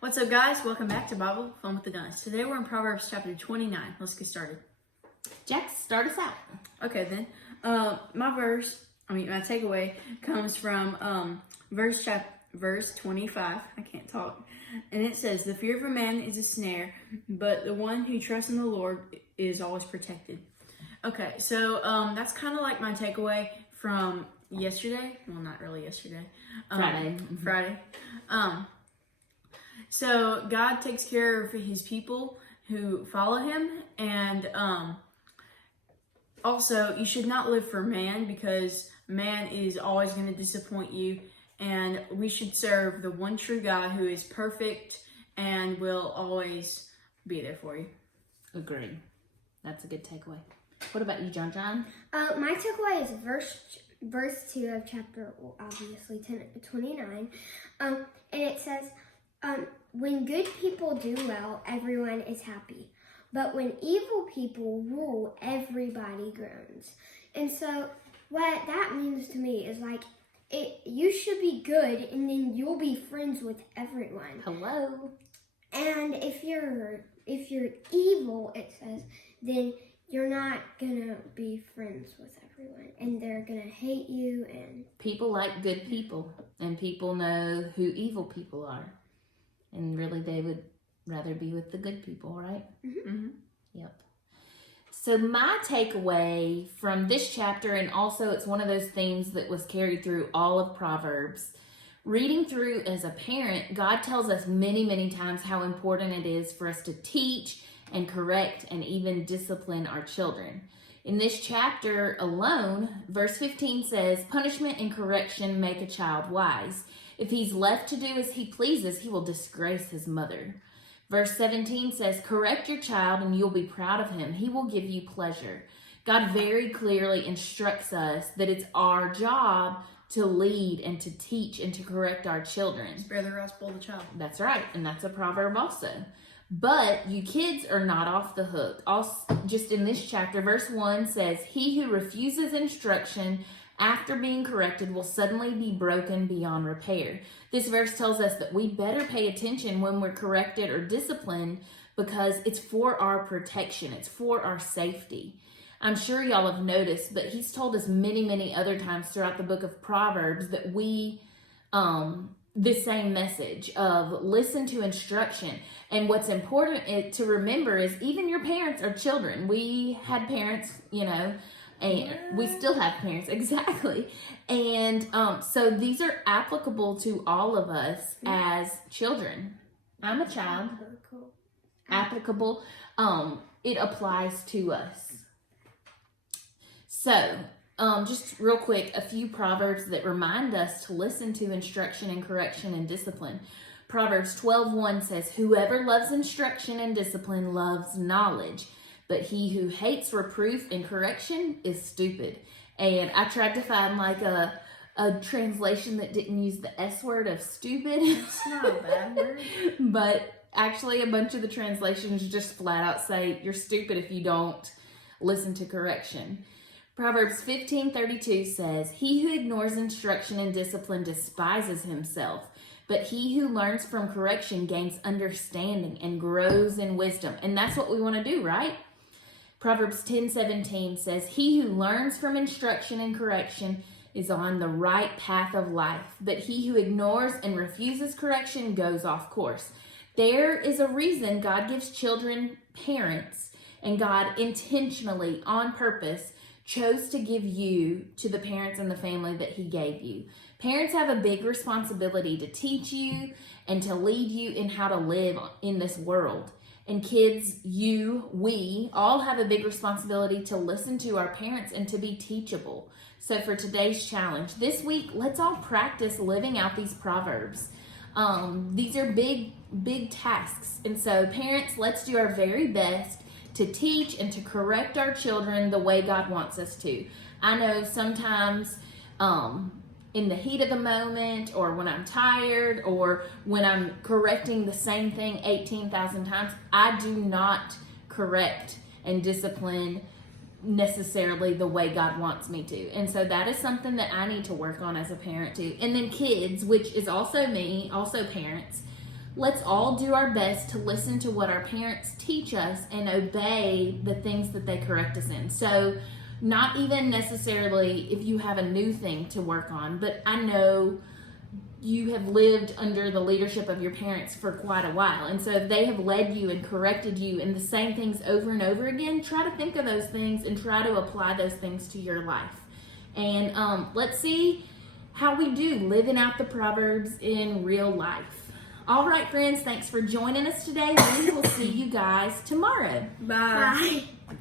What's up, guys? Welcome back to Bible Fun with the Guns. Today we're in Proverbs chapter 29. Let's get started. Jax, start us out. Okay, then. My takeaway comes from verse 25. I can't talk. And it says, "The fear of a man is a snare, but the one who trusts in the Lord is always protected." Okay, so that's kind of like my takeaway from yesterday. Well, not really yesterday. Friday. Friday. So God takes care of his people who follow him, and also you should not live for man, because man is always going to disappoint you, and we should serve the one true God who is perfect and will always be there for you. Agreed. That's a good takeaway. What about you, John? My takeaway is verse 2 of chapter, obviously, 29. And it says, when good people do well, everyone is happy. But when evil people rule, everybody groans. And so what that means to me is you should be good, and then you'll be friends with everyone. Hello. And if you're evil, it says, then you're not gonna be friends with everyone, and they're gonna hate you. And people like good people, and people know who evil people are, and really they would rather be with the good people, right? Mm-hmm. Yep. So my takeaway from this chapter, and also it's one of those themes that was carried through all of Proverbs, reading through as a parent, God tells us many, many times how important it is for us to teach and correct and even discipline our children. In this chapter alone, verse 15 says, "Punishment and correction make a child wise. If he's left to do as he pleases, he will disgrace his mother." Verse 17 says, "Correct your child and you'll be proud of him. He will give you pleasure." God very clearly instructs us that it's our job to lead and to teach and to correct our children. Spare the rod, spoil the child. That's right, and that's a proverb also. But you kids are not off the hook. Also, just in this chapter, verse 1 says, "He who refuses instruction after being corrected will suddenly be broken beyond repair." This verse tells us that we better pay attention when we're corrected or disciplined, because it's for our protection. It's for our safety. I'm sure y'all have noticed, but he's told us many, many other times throughout the book of Proverbs that we, the same message of listen to instruction. And what's important to remember is even your parents are children. We had parents, and we still have parents, exactly. And so these are applicable to all of us as children. I'm a child. Applicable. It applies to us. So, just real quick, a few Proverbs that remind us to listen to instruction and correction and discipline. Proverbs 12:1 says, "Whoever loves instruction and discipline loves knowledge, but he who hates reproof and correction is stupid." And I tried to find a translation that didn't use the S word of stupid. It's not a bad word. But actually a bunch of the translations just flat out say you're stupid if you don't listen to correction. Proverbs 15:32 says, "He who ignores instruction and discipline despises himself, but he who learns from correction gains understanding and grows in wisdom." And that's what we want to do, right? Proverbs 10:17 says, "He who learns from instruction and correction is on the right path of life, but he who ignores and refuses correction goes off course." There is a reason God gives children parents, and God intentionally, on purpose, chose to give you to the parents and the family that he gave you. Parents have a big responsibility to teach you and to lead you in how to live in this world. And kids, we all have a big responsibility to listen to our parents and to be teachable. So for today's challenge, this week, let's all practice living out these Proverbs. These are big, big tasks. And so parents, let's do our very best to teach and to correct our children the way God wants us to. I know sometimes in the heat of the moment, or when I'm tired, or when I'm correcting the same thing 18,000 times, I do not correct and discipline necessarily the way God wants me to. And so that is something that I need to work on as a parent too. And then kids, which is also me, also parents, let's all do our best to listen to what our parents teach us and obey the things that they correct us in. So, not even necessarily if you have a new thing to work on, but I know you have lived under the leadership of your parents for quite a while. And so if they have led you and corrected you in the same things over and over again, try to think of those things and try to apply those things to your life. And let's see how we do living out the Proverbs in real life. All right, friends, thanks for joining us today. We will see you guys tomorrow. Bye. Bye.